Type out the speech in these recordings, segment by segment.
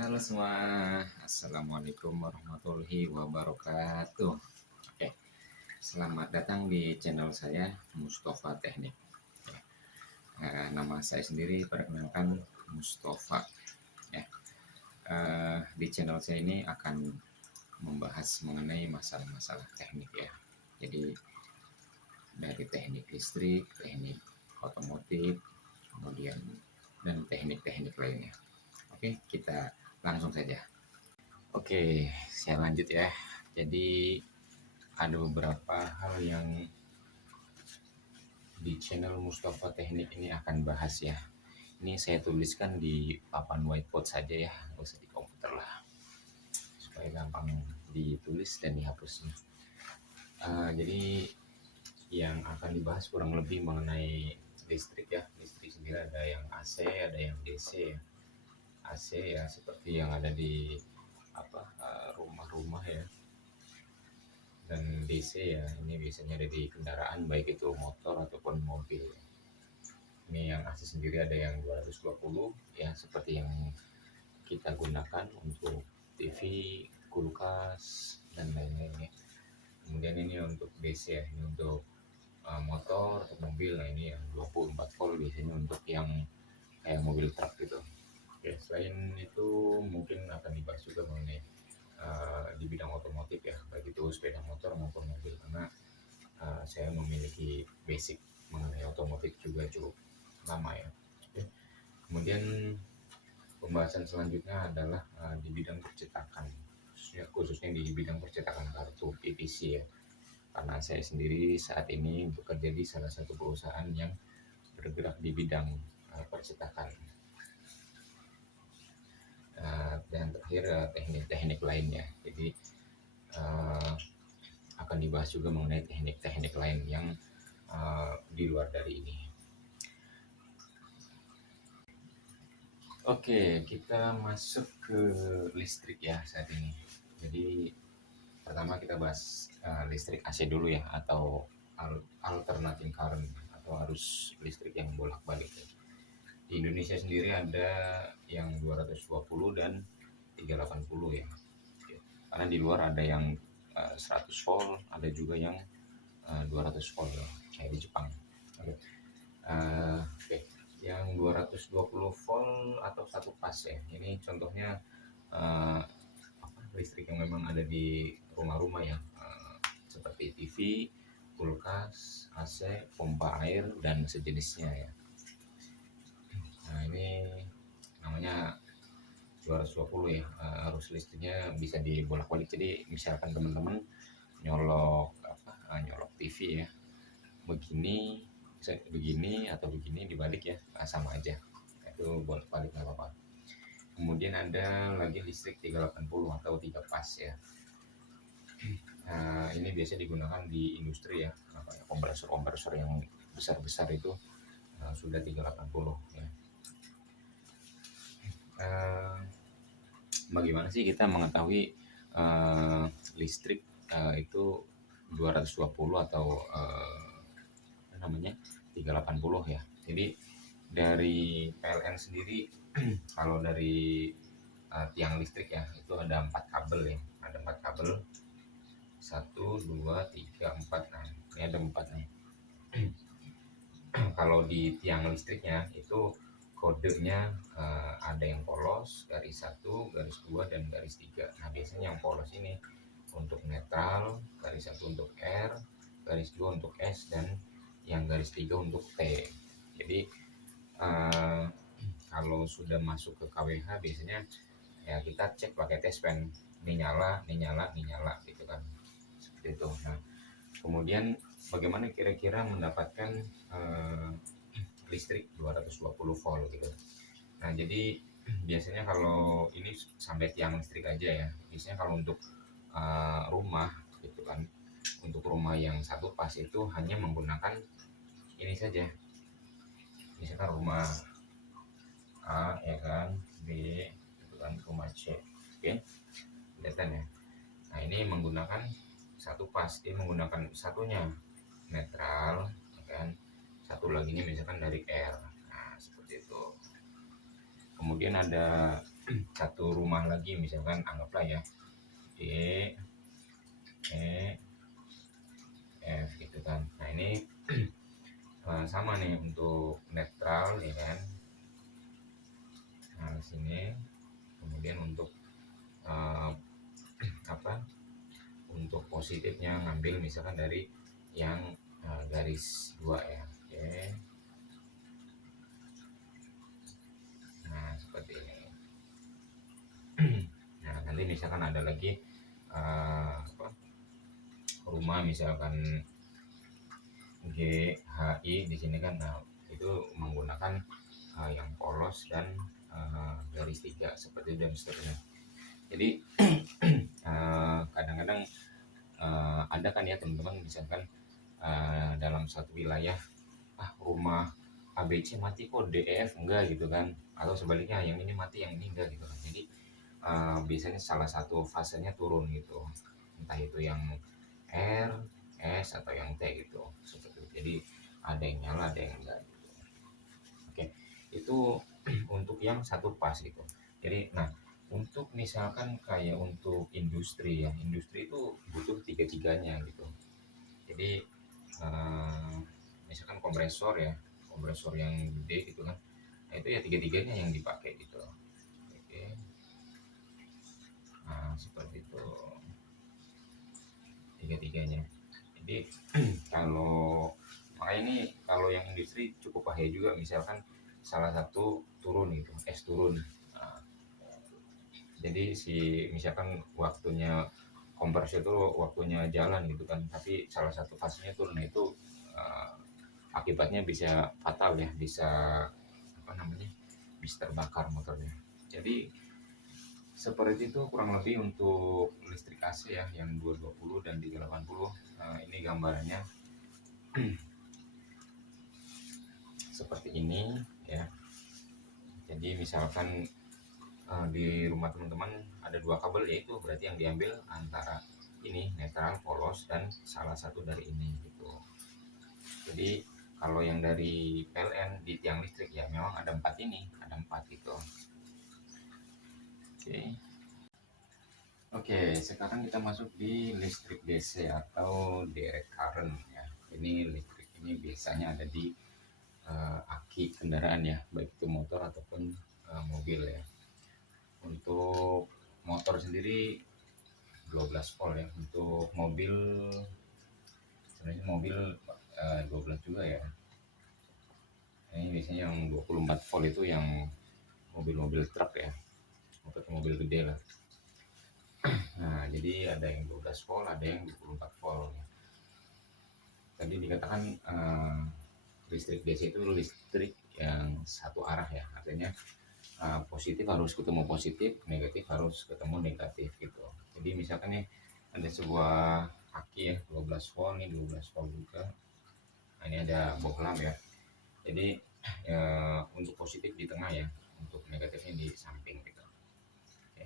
Halo semua, Assalamualaikum warahmatullahi wabarakatuh. Oke, selamat datang di channel saya Mustafa Teknik. Nama saya sendiri perkenalkan Mustafa. Ya, di channel saya ini akan membahas mengenai masalah-masalah teknik ya. Jadi dari teknik listrik, teknik otomotif, kemudian dan teknik-teknik lainnya. Oke, kita langsung saja. Oke, saya lanjut ya. Jadi ada beberapa hal yang di channel Mustafa Teknik ini akan bahas ya. Ini saya tuliskan di papan whiteboard saja ya, nggak usah di komputer lah, supaya gampang ditulis dan dihapusnya. Jadi yang akan dibahas kurang lebih mengenai listrik ya. Listrik sendiri ada yang AC, ada yang DC ya. AC ya seperti yang ada di rumah-rumah ya, dan DC ya ini biasanya ada di kendaraan baik itu motor ataupun mobil. Ini yang AC sendiri ada yang 220 ya, seperti yang kita gunakan untuk TV, kulkas dan lain-lainnya. Kemudian ini untuk DC ya, ini untuk motor atau mobil. Nah ini yang 24 volt biasanya untuk yang kayak mobil truk gitu. Oke, selain itu mungkin akan dibahas juga mengenai di bidang otomotif ya, baik itu sepeda motor maupun mobil, karena saya memiliki basic mengenai otomotif juga cukup lama ya. Oke. Kemudian pembahasan selanjutnya adalah di bidang percetakan, khususnya di bidang percetakan kartu PVC ya, karena saya sendiri saat ini bekerja di salah satu perusahaan yang bergerak di bidang percetakan. Dan terakhir teknik-teknik lainnya. Jadi akan dibahas juga mengenai teknik-teknik lain yang di luar dari ini. Oke, kita masuk ke listrik ya saat ini. Jadi pertama kita bahas listrik AC dulu ya, atau alternating current atau arus listrik yang bolak-balik. Di Indonesia sendiri ada yang 220 dan 380 ya. Karena di luar ada yang 100 volt, ada juga yang 200 volt ya, kayak di Jepang. Oke. Yang 220 volt atau satu pas ya. Ini contohnya listrik yang memang ada di rumah-rumah ya, seperti TV, kulkas, AC, pompa air dan sejenisnya ya. Nah ini namanya 220 ya, arus listriknya bisa dibolak-balik. Jadi misalkan teman-teman nyolok TV ya, begini bisa begini atau begini dibalik ya, sama aja, itu bolak-balik nggak apa-apa. Kemudian ada lagi listrik 380 atau 3 pas ya. Nah, ini biasa digunakan di industri ya, kompresor yang besar-besar itu sudah 380 ya. Bagaimana sih kita mengetahui listrik itu 220 atau 380 ya. Jadi dari PLN sendiri kalau dari tiang listrik ya itu ada 4 kabel ya, ada 4 kabel, 1, 2, 3, 4. Nah ini ada 4 nih. Kalau di tiang listriknya itu kodenya ada yang polos, garis 1, garis 2, dan garis 3. Nah biasanya yang polos ini untuk netral, garis 1 untuk R, garis 2 untuk S, dan yang garis 3 untuk T. Jadi kalau sudah masuk ke KWH biasanya ya kita cek pakai test pen, ini nyala gitu kan, seperti itu. Nah kemudian bagaimana kira-kira mendapatkan listrik 220 volt gitu. Nah jadi biasanya kalau ini sampai tiang listrik aja ya, biasanya kalau untuk rumah gitu kan, untuk rumah yang satu pas itu hanya menggunakan ini saja, misalkan rumah A ya kan, B gitu kan, rumah C. Oke, kelihatan ya. Nah ini menggunakan satu pas, dia menggunakan satunya netral ya kan, satu lagi ini misalkan dari R. Nah seperti itu. Kemudian ada satu rumah lagi, misalkan anggaplah ya D, E, F gitu kan. Nah ini sama nih untuk netral ya kan. Nah di sini kemudian untuk uh, apa, untuk positifnya ngambil misalkan dari yang garis 2 ya. Oke. Nah seperti ini. Nah nanti misalkan ada lagi apa, rumah misalkan G, H, I di sini kan. Nah itu menggunakan yang polos dan garis 3 seperti itu dan seterusnya. Jadi kadang-kadang ada kan ya teman-teman, misalkan dalam satu wilayah rumah ABC mati kok DEF enggak gitu kan, atau sebaliknya yang ini mati yang ini enggak gitu kan. Jadi biasanya salah satu fasenya turun gitu, entah itu yang R, S atau yang T gitu seperti itu. Jadi ada yang nyala ada yang enggak gitu. Oke, itu untuk yang satu pas gitu. Jadi nah untuk misalkan kayak untuk industri ya, industri itu butuh tiga-tiganya gitu. Jadi misalkan kompresor ya, kompresor yang gede gitu kan, nah itu ya tiga-tiganya yang dipakai gitu. Oke, nah seperti itu tiga-tiganya. Jadi kalau makanya ini kalau yang industri cukup bahaya juga, misalkan salah satu turun gitu, es turun. Nah, jadi si misalkan waktunya kompresor itu waktunya jalan gitu kan, tapi salah satu fasenya turun, nah itu uh, akibatnya bisa fatal ya, bisa apa namanya, bisa terbakar motornya. Jadi seperti itu kurang lebih untuk listrik AC ya yang 220 dan 380. Ini gambarannya seperti ini ya. Jadi misalkan di rumah teman-teman ada dua kabel, yaitu berarti yang diambil antara ini netral, polos, dan salah satu dari ini gitu. Jadi kalau yang dari PLN di tiang listrik ya memang ada 4 ini, ada 4 gitu. Oke, sekarang kita masuk di listrik DC atau direct current ya. Ini listrik ini biasanya ada di aki kendaraan ya, baik itu motor ataupun mobil ya. Untuk motor sendiri 12 volt ya. Untuk mobil sebenarnya mobil 12 juga ya. Ini biasanya yang 24 volt itu yang mobil-mobil truk ya, ataupun mobil gede lah. Nah, jadi ada yang 12 volt, ada yang 24 volt. Tadi dikatakan listrik DC itu listrik yang satu arah ya, artinya positif harus ketemu positif, negatif harus ketemu negatif gitu. Jadi misalkan nih ada sebuah aki ya 12 volt nih, 12 volt juga. Nah, ini ada bohlam ya. Jadi untuk positif di tengah ya, untuk negatifnya di samping gitu. Oke.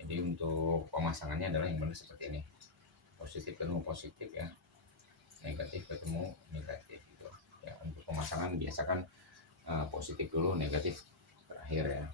Jadi untuk pemasangannya adalah yang benar seperti ini. Positif ketemu positif ya, negatif ketemu negatif gitu. Ya, untuk pemasangan biasakan positif dulu, negatif terakhir ya.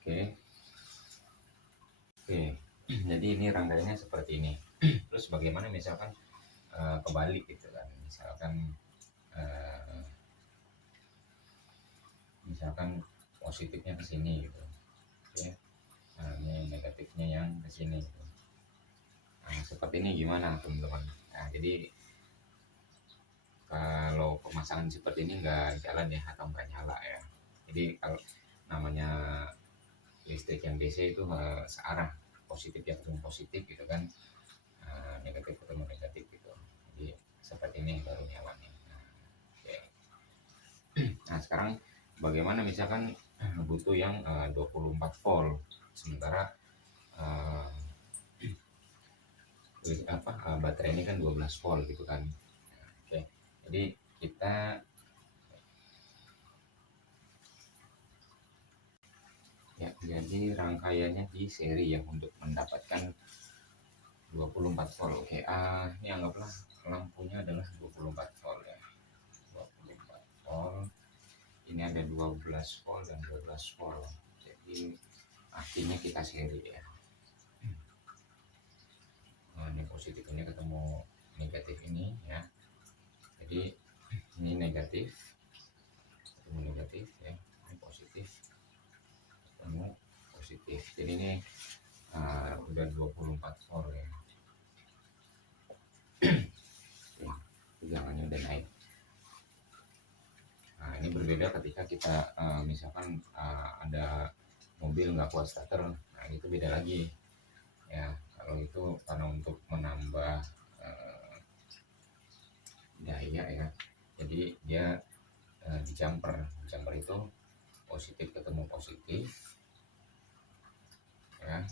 Oke. Oke. Jadi ini rangkaiannya seperti ini. Terus bagaimana misalkan kebalik gitu kan. Misalkan positifnya ke sini gitu. Oke. Nah, ini negatifnya yang ke sini gitu. Nah, seperti ini gimana teman-teman? Nah, jadi kalau pemasangan seperti ini nggak jalan ya, atau nggak nyala ya. Jadi kalau namanya listrik yang DC itu searah, positif yang ketemu positif gitu kan, negatif ketemu negatif gitu. Jadi seperti ini baru nyala nih. Nah, okay. Nah sekarang bagaimana misalkan butuh yang 24 volt, sementara baterai ini kan 12 volt gitu kan. Oke, jadi kita ya, jadi rangkaiannya di seri ya untuk mendapatkan 24 volt. Oke, ini anggaplah lampunya adalah 24 volt ya, 24 volt. ini ada 12 volt dan 12 volt, jadi artinya kita seri ya. Nah, ini positif ini ketemu negatif ini ya, jadi ini negatif ketemu negatif ya, ini positif ketemu positif, jadi ini udah 24 volt ya. Tegangannya udah naik. Nah, ini berbeda ketika kita misalkan ada mobil nggak kuat starter, nah itu beda lagi ya. Kalau itu karena untuk menambah daya ya, jadi dia di jumper itu positif ketemu positif ya,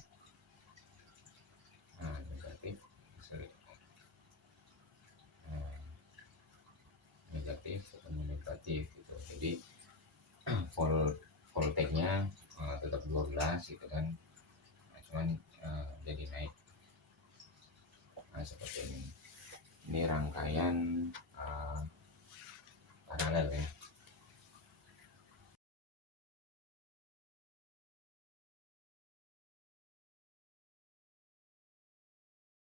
nah negatif negatif ketemu negatif gitu, jadi voltage-nya tetap 12 gitu kan, nah, cuman jadi naik. Nah, seperti ini rangkaian paralel ya.